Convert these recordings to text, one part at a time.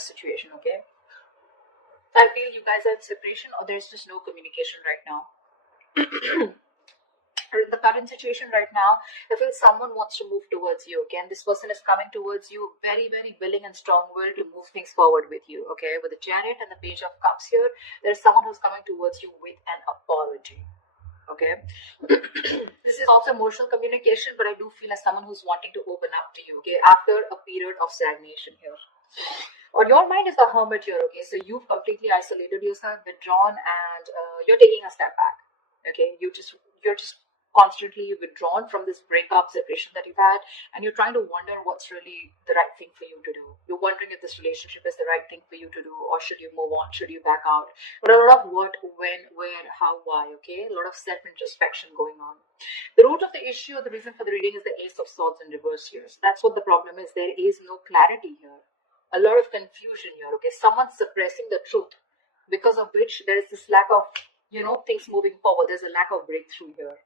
situation, okay? I feel you guys are in separation or there's just no communication right now. In the current situation right now, I feel someone wants to move towards you, okay? And this person is coming towards you very, very willing and strong-willed to move things forward with you, okay? With the Chariot and the Page of Cups here, there's someone who's coming towards you with an apology, okay? This is also emotional communication, but I do feel as someone who's wanting to open up to you, okay? After a period of stagnation here. On your mind is the Hermit here, okay? So you've completely isolated yourself, withdrawn, and you're taking a step back, okay? You're just constantly withdrawn from this breakup separation that you've had, and you're trying to wonder what's really the right thing for you to do. You're wondering if this relationship is the right thing for you to do, or should you move on, should you back out? But a lot of what, when, where, how, why, okay? A lot of self-introspection going on. The root of the issue, the reason for the reading is the Ace of Swords in reverse here. So that's what the problem is. There is no clarity here. A lot of confusion here, okay? Someone's suppressing the truth, because of which there is this lack of, things moving forward. There's a lack of breakthrough here.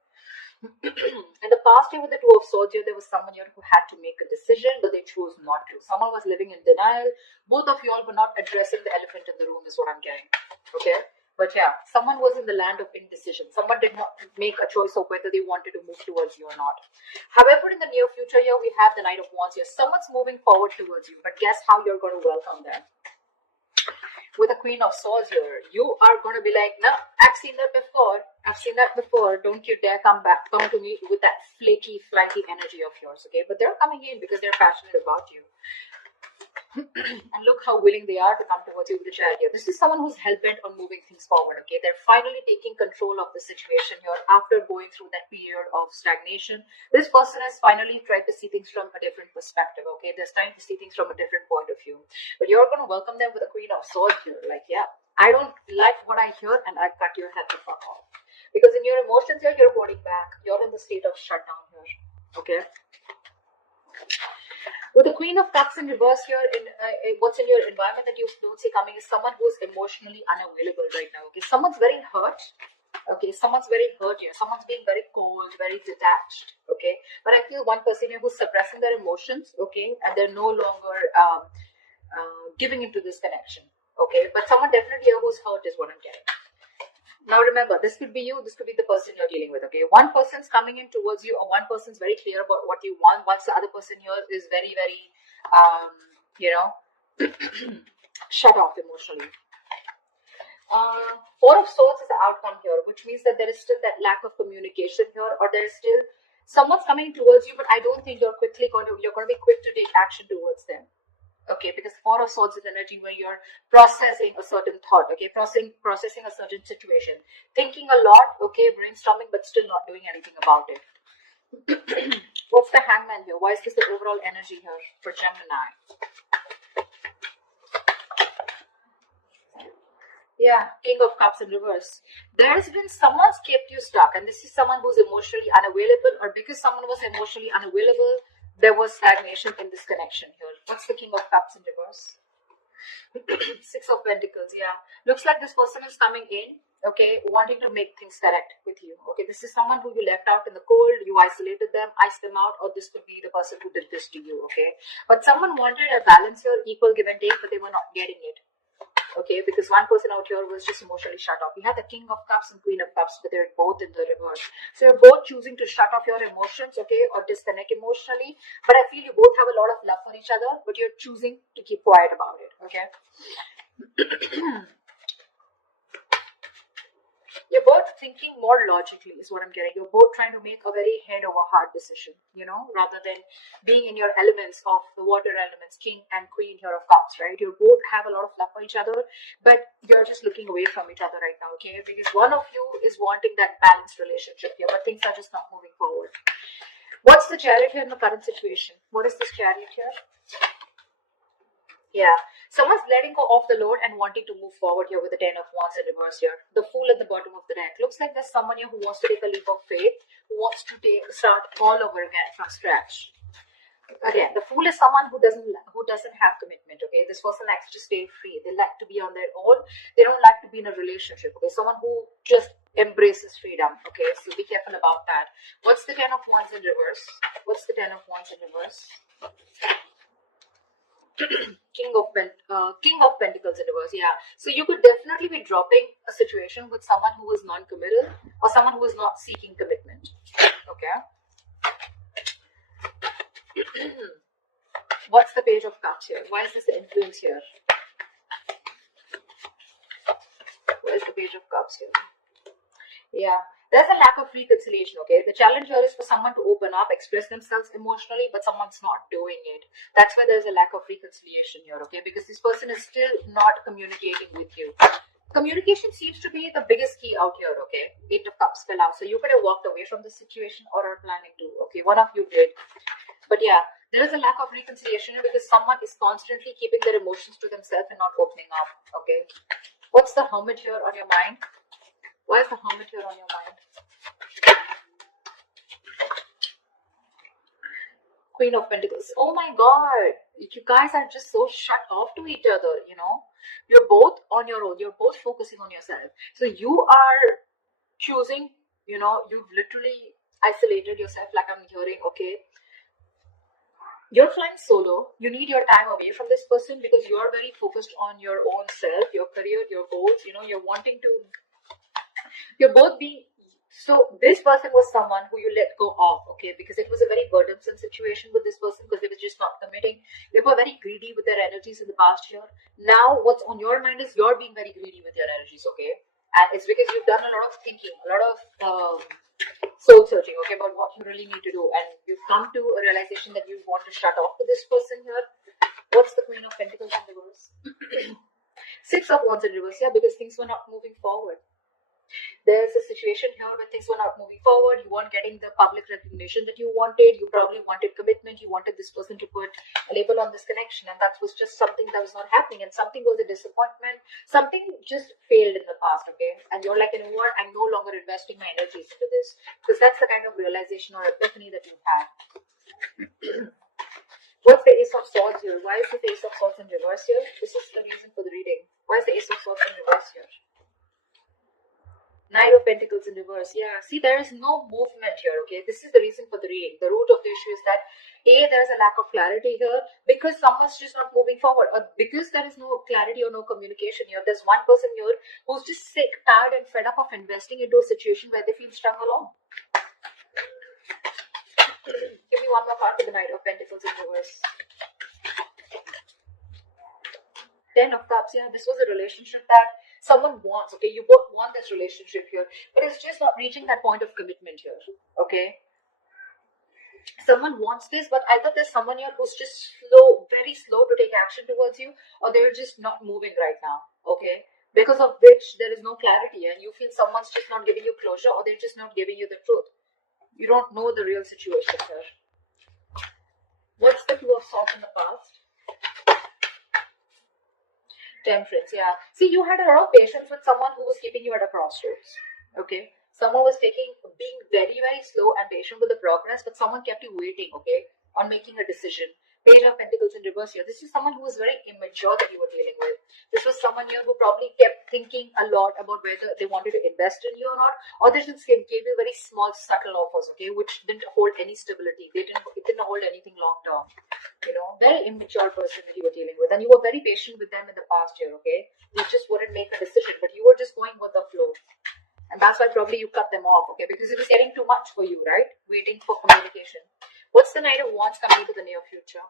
In the past year with the Two of Swords here, there was someone here who had to make a decision, but they chose not to. Someone was living in denial. Both of you all were not addressing the elephant in the room is what I'm getting, okay? But yeah, someone was in the land of indecision. Someone did not make a choice of whether they wanted to move towards you or not. However, in the near future here, we have the Knight of Wands here. Someone's moving forward towards you, but guess how you're going to welcome them? With the Queen of Swords here, you are going to be like, no, I've seen that before. I've seen that before. Don't you dare come to me with that flaky, flighty energy of yours, okay? But they're coming in because they're passionate about you. And look how willing they are to come towards you with the Chariot here. This is someone who's hell-bent on moving things forward, okay? They're finally taking control of the situation here after going through that period of stagnation. This person has finally tried to see things from a different perspective, okay? They're trying to see things from a different point of view. But you're going to welcome them with a Queen of Swords here. Like, yeah, I don't like what I hear and I cut your head the fuck off. Because in your emotions here, you're holding back. You're in the state of shutdown here, okay? With the Queen of Cups in reverse here, what's in your environment that you don't see coming is someone who's emotionally unavailable right now. Okay, someone's very hurt. Okay, someone's very hurt here. Someone's being very cold, very detached. Okay, but I feel one person here who's suppressing their emotions. Okay, and they're no longer giving into this connection. Okay, but someone definitely here who's hurt is what I'm getting. Now remember, this could be you, this could be the person you're dealing with, okay? One person's coming in towards you, or one person's very clear about what you want, whilst the other person here is very, very, shut off emotionally. Four of Swords is the outcome here, which means that there is still that lack of communication here, or there is still someone's coming towards you, but I don't think you're going to be quick to take action towards them. Okay, because Four of Swords is energy where you're processing a certain thought, okay, processing a certain situation, thinking a lot, okay, brainstorming, but still not doing anything about it. What's the Hangman here? Why is this the overall energy here for Gemini? Yeah, King of Cups in reverse. There's been someone's kept you stuck, and this is someone who's emotionally unavailable, or because someone was emotionally unavailable, there was stagnation in this connection here. What's the King of Cups in reverse? Six of Pentacles, yeah. Looks like this person is coming in, okay, wanting to make things correct with you. Okay, this is someone who you left out in the cold, you isolated them, iced them out, or this could be the person who did this to you, okay? But someone wanted a balance here, equal give and take, but they were not getting it. Okay, because one person out here was just emotionally shut off. We had the King of Cups and Queen of Cups, but they're both in the reverse. So you're both choosing to shut off your emotions, okay, or disconnect emotionally. But I feel you both have a lot of love for each other, but you're choosing to keep quiet about it, okay? You're both thinking more logically is what I'm getting. You're both trying to make a very head over heart decision, rather than being in your elements of the water elements, King and Queen here of Cups, right? You both have a lot of love for each other, but you're just looking away from each other right now, okay? Because one of you is wanting that balanced relationship here, but things are just not moving forward. What's the Chariot here in the current situation? What is this Chariot here? Yeah, someone's letting go of the load and wanting to move forward here with the Ten of Wands in reverse here. The Fool at the bottom of the deck. Looks like there's someone here who wants to take a leap of faith, who wants to start all over again from scratch. Again, the Fool is someone who doesn't have commitment, okay? This person likes to stay free. They like to be on their own. They don't like to be in a relationship, okay? Someone who just embraces freedom, okay? So be careful about that. What's the Ten of Wands in reverse? What's the Ten of Wands in reverse? King of Pentacles in reverse. Yeah. So you could definitely be dropping a situation with someone who is non-committal or someone who is not seeking commitment. Okay. What's the Page of Cups here? Why is this the influence here? Where's the Page of Cups here? Yeah, there's a lack of reconciliation, okay? The challenge here is for someone to open up, express themselves emotionally, but someone's not doing it. That's why there's a lack of reconciliation here, okay? Because this person is still not communicating with you. Communication seems to be the biggest key out here, okay? Eight of Cups fell out. So you could have walked away from the situation or are planning to, okay? One of you did. But yeah, there is a lack of reconciliation because someone is constantly keeping their emotions to themselves and not opening up, okay? What's the Hermit here on your mind? Why is the Hermit here on your mind? Queen of Pentacles. Oh my God. You guys are just so shut off to each other, you know. You're both on your own. You're both focusing on yourself. So you are choosing, you know, you've literally isolated yourself like I'm hearing, okay. You're flying solo. You need your time away from this person because you're very focused on your own self, your career, your goals. You know, you're wanting to... You're both being... So this person was someone who you let go of, okay, because it was a very burdensome situation with this person because they were just not committing. They were very greedy with their energies in the past year. Now what's on your mind is you're being very greedy with your energies, okay? And it's because you've done a lot of thinking, a lot of soul searching, okay, about what you really need to do. And you've come to a realization that you want to shut off to this person here. What's the Queen of Pentacles in reverse? Six of Wands in reverse, yeah, because things were not moving forward. There's a situation here where things were not moving forward. You weren't getting the public recognition that you wanted. You probably wanted commitment. You wanted this person to put a label on this connection, and that was just something that was not happening. And something was a disappointment. Something just failed in the past, okay? And you're like, you know what? I'm no longer investing my energies into this because that's the kind of realization or epiphany that you've had. What's the Ace of Swords here? Why is the Ace of Swords in reverse here? This is the reason for the reading. Why is the Ace of Swords in reverse here? Knight of Pentacles in reverse. Yeah, see, there is no movement here, okay? This is the reason for the reading. The root of the issue is that, A, there is a lack of clarity here because someone's just not moving forward, or because there is no clarity or no communication here. There's one person here who's just sick, tired, and fed up of investing into a situation where they feel strung along. Give me one more card for the Knight of Pentacles in reverse. Ten of Cups. Yeah, this was a relationship that someone wants, okay? You both want this relationship here, but it's just not reaching that point of commitment here, okay? Someone wants this, but either there's someone here who's just slow, very slow to take action towards you, or they're just not moving right now, okay? Because of which there is no clarity, and you feel someone's just not giving you closure, or they're just not giving you the truth. You don't know the real situation here. What's the Two of Swords in the past? Temperance, yeah. See, you had a lot of patience with someone who was keeping you at a crossroads, okay? Someone was being very, very slow and patient with the progress, but someone kept you waiting, okay, on making a decision. Page of Pentacles in reverse here. This is someone who was very immature that you were dealing with. This was someone here who probably kept thinking a lot about whether they wanted to invest in you or not, or they just gave you very small, subtle offers, okay, which didn't hold any stability. It didn't hold anything long term. You know, very immature person that you were dealing with, and you were very patient with them in the past year, okay? You just wouldn't make a decision, but you were just going with the flow, and that's why probably you cut them off, okay? Because it was getting too much for you, right? Waiting for communication. What's the Knight of Wands coming into the near future?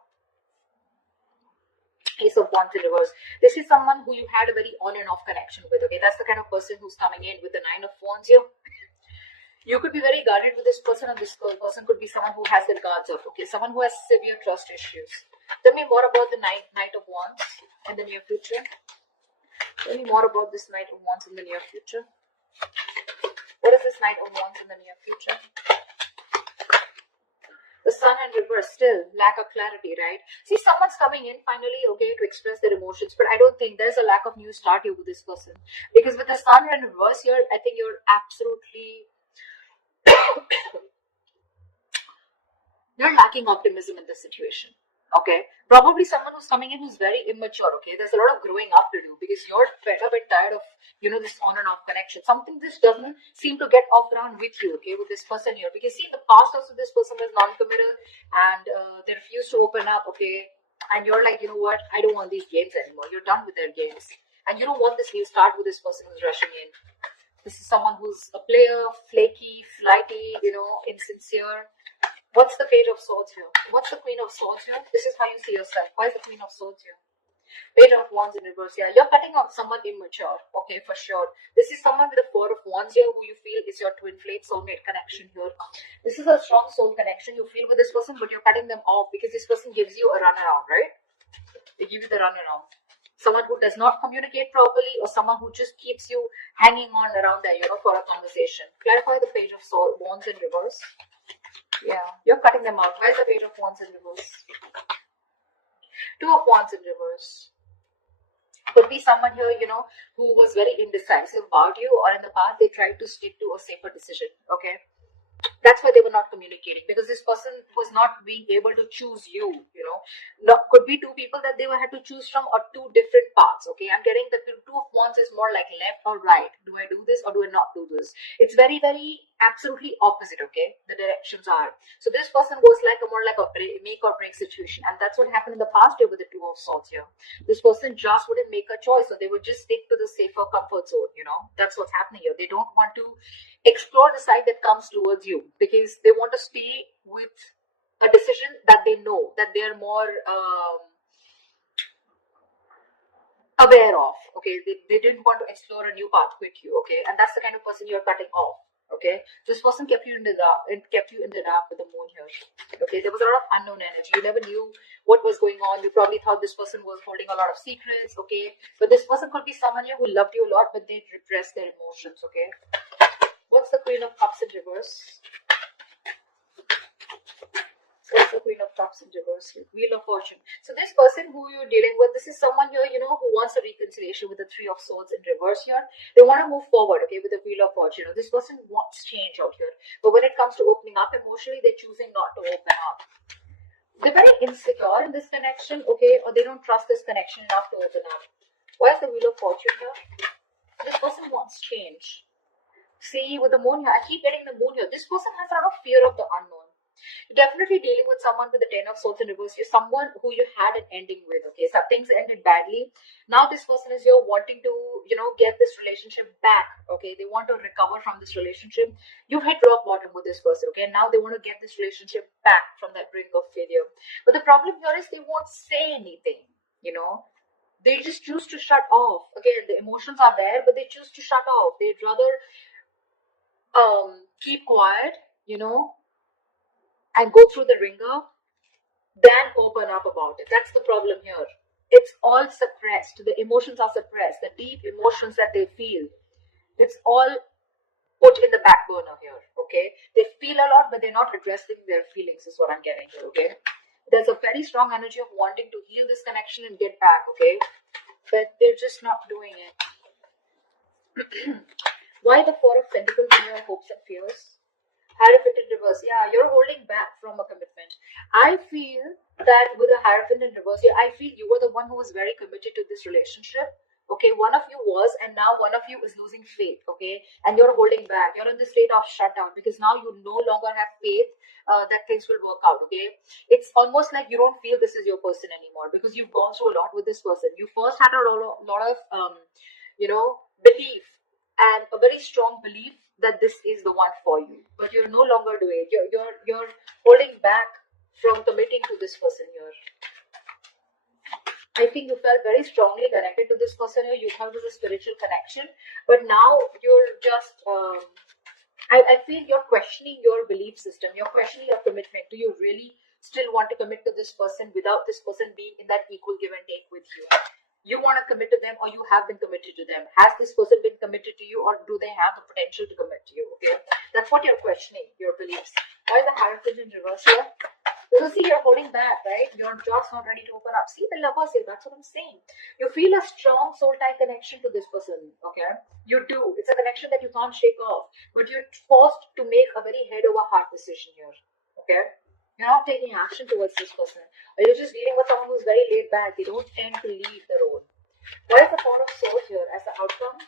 Ace of Wands in reverse. This is someone who you had a very on and off connection with, okay? That's the kind of person who's coming in with the Nine of Wands here. You could be very guarded with this person, and this person could be someone who has their guards up, okay? Someone who has severe trust issues. Tell me more about the Knight of Wands in the near future. Tell me more about this Knight of Wands in the near future. What is this Knight of Wands in the near future? The Sun in reverse, still lack of clarity, right? See, someone's coming in finally, okay, to express their emotions, but I don't think there's a lack of new start here with this person. Because with the Sun in reverse here, I think you're absolutely... You're lacking optimism in this situation, okay? Probably someone who's coming in who's very immature, okay? There's a lot of growing up to do because you're fed up and tired of, you know, this on and off connection. Something just doesn't seem to get off ground with you, okay, with this person here. Because see, in the past also this person was non-committal and they refused to open up, okay? And you're like, you know what, I don't want these games anymore. You're done with their games. And you don't want this new start with this person who's rushing in. This is someone who's a player, flaky, flighty, insincere. What's the Page of Swords here? What's the Queen of Swords here? This is how you see yourself. Why is the Queen of Swords here? Page of Wands in reverse. Yeah, you're cutting out someone immature. Okay, for sure. This is someone with a Four of Wands here who you feel is your twin flame soulmate connection here. This is a strong soul connection you feel with this person, but you're cutting them off because this person gives you a runaround, right? They give you the runaround. Someone who does not communicate properly, or someone who just keeps you hanging on around there, for a conversation. Clarify the Page of Wands in reverse. Yeah, you're cutting them out. Where's the Page of Wands in reverse? Two of Wands in reverse. Could be someone here, who was very indecisive about you, or in the past they tried to stick to a safer decision. Okay, that's why they were not communicating, because this person was not being able to choose you. Could be two people that they had to choose from, or two different paths. Okay, I'm getting the Two of Wands is more like left or right. Do I do this or do I not do this? It's very, very absolutely opposite. Okay, the directions are. So this person was like more like a make or break situation, and that's what happened in the past year with the Two of Swords here. This person just wouldn't make a choice, so they would just stick to the safer comfort zone. That's what's happening here. They don't want to explore the side that comes towards you, because they want to stay with a decision that they know, that they're more aware of. Okay, they didn't want to explore a new path with you. Okay, and that's the kind of person you're cutting off. Okay, this person kept you in the dark, with the moon here. Okay, there was a lot of unknown energy. You never knew what was going on. You probably thought this person was holding a lot of secrets. Okay, but this person could be someone here who loved you a lot, but they repressed their emotions. Okay, what's the Queen of Cups in reverse? What's the Queen of Cups in reverse? Wheel of Fortune. So this person who you're dealing with, this is someone here, who wants a reconciliation with the Three of Swords in reverse here. They want to move forward, okay, with the Wheel of Fortune. This person wants change out here. But when it comes to opening up emotionally, they're choosing not to open up. They're very insecure in this connection, okay, or they don't trust this connection enough to open up. Why is the Wheel of Fortune here? This person wants change. See, with the moon here, I keep getting the moon here. This person has a lot of fear of the unknown. You're definitely dealing with someone with the Ten of Swords in reverse. You're someone who you had an ending with, okay? So things ended badly. Now this person is here wanting to, get this relationship back, okay? They want to recover from this relationship. You've hit rock bottom with this person, okay? Now they want to get this relationship back from that brink of failure. But the problem here is they won't say anything, They just choose to shut off. Again, the emotions are there, but they choose to shut off. They'd rather keep quiet, and go through the ringer than open up about it. That's the problem here. It's all suppressed. The emotions are suppressed. The deep emotions that they feel, it's all put in the back burner here, okay? They feel a lot, but they're not addressing their feelings, is what I'm getting here, okay? There's a very strong energy of wanting to heal this connection and get back, okay? But they're just not doing it. Why the Four of Pentacles in your hopes and fears? Hierophant in reverse. Yeah, you're holding back from a commitment. I feel that with a Hierophant in reverse, I feel you were the one who was very committed to this relationship. Okay, one of you was, and now one of you is losing faith. Okay, and you're holding back. You're in the state of shutdown because now you no longer have faith that things will work out. Okay, it's almost like you don't feel this is your person anymore because you've gone through a lot with this person. You first had a lot of belief, and a very strong belief that this is the one for you, but you're no longer doing it. You're holding back from committing to this person here. I think you felt very strongly connected to this person here. You thought it was a spiritual connection, but now you're just I feel you're questioning your belief system. You're questioning your commitment. Do you really still want to commit to this person without this person being in that equal give and take with you? You want to commit to them, or you have been committed to them? Has this person been committed to you, or do they have the potential to commit to you? Okay, that's what you're questioning, your beliefs. Why is the Hierophant in reverse here? Because see, you're holding back, right? You're just not ready to open up. See the Lovers here, that's what I'm saying. You feel a strong soul tie connection to this person, okay? You do. It's a connection that you can't shake off, but you're forced to make a very head over heart decision here, okay? You're not taking action towards this person. Or you're just dealing with someone who's very laid back. They don't tend to leave the road. What is the Four of Swords here as the outcome?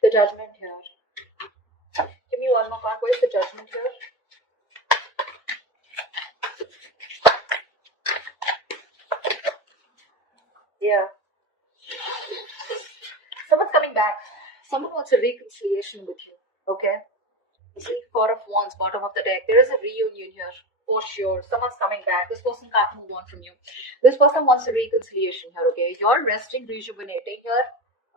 The Judgment here. Give me one more card. What is the Judgment here? Yeah. Someone's coming back. Someone wants a reconciliation with you. Okay. See, Four of Wands, bottom of the deck. There is a reunion here. For sure. Someone's coming back. This person can't move on from you. This person wants a reconciliation here, okay? You're resting, rejuvenating here,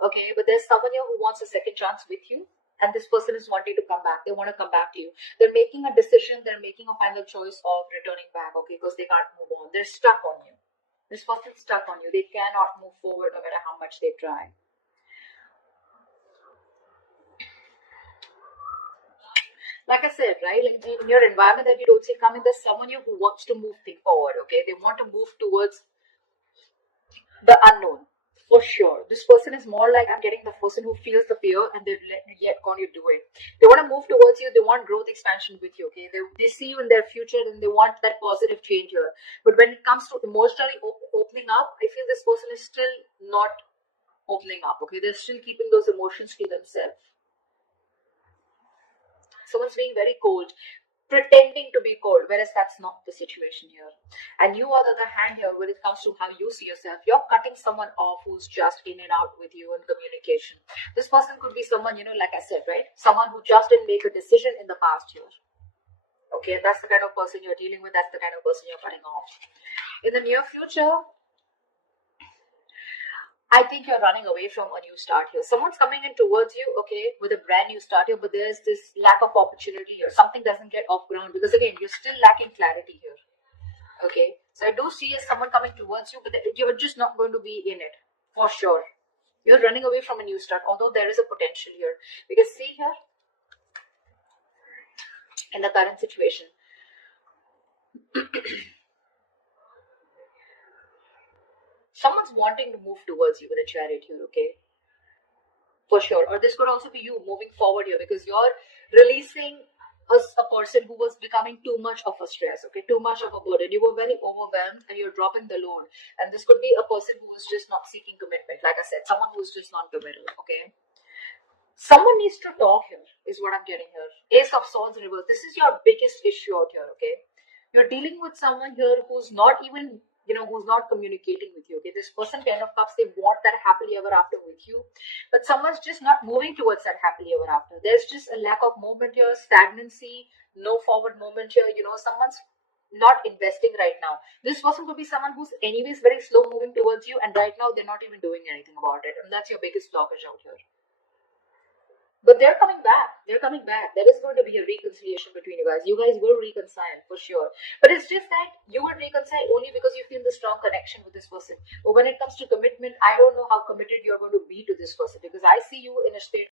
okay? But there's someone here who wants a second chance with you. And this person is wanting to come back. They want to come back to you. They're making a decision. They're making a final choice of returning back, okay? Because they can't move on. They're stuck on you. This person's stuck on you. They cannot move forward no matter how much they try. Like I said, right, like in your environment that you don't see coming, there's someone here who wants to move things forward, okay? They want to move towards the unknown, for sure. This person is more like, I'm getting the person who feels the fear and they're yet going to do it. They want to move towards you. They want growth, expansion with you, okay? They see you in their future and they want that positive change here. But when it comes to emotionally opening up, I feel this person is still not opening up, okay? They're still keeping those emotions to themselves. Someone's being very cold, pretending to be cold, whereas that's not the situation here. And you, on the other hand, here, when it comes to how you see yourself, you're cutting someone off who's just in and out with you in communication. This person could be someone, like I said, right? Someone who just didn't make a decision in the past year. Okay, that's the kind of person you're dealing with. That's the kind of person you're cutting off. In the near future, I think you're running away from a new start here. Someone's coming in towards you, okay, with a brand new start here, but there's this lack of opportunity here. Something doesn't get off ground because, again, you're still lacking clarity here, okay? So I do see someone coming towards you, but you're just not going to be in it, for sure. You're running away from a new start, although there is a potential here. Because see here, in the current situation, someone's wanting to move towards you with a chariot here, okay? For sure. Or this could also be you moving forward here because you're releasing a person who was becoming too much of a stress, okay? Too much of a burden. You were very overwhelmed and you're dropping the load. And this could be a person who was just not seeking commitment. Like I said, someone who's just non-committal, okay? Someone needs to talk here, is what I'm getting here. Ace of Swords reverse. This is your biggest issue out here, okay? You're dealing with someone here who's not even who's not communicating with you, okay? This person, Ten of Cups, they want that happily ever after with you, but someone's just not moving towards that happily ever after. There's just a lack of movement here, stagnancy, no forward movement here. Someone's not investing right now. This person could be someone who's anyways very slow moving towards you, and right now they're not even doing anything about it, and that's your biggest blockage out here. But they're coming back. They're coming back. There is going to be a reconciliation between you guys. You guys will reconcile for sure. But it's just that you will reconcile only because you feel the strong connection with this person. But when it comes to commitment, I don't know how committed you're going to be to this person because I see you in a state.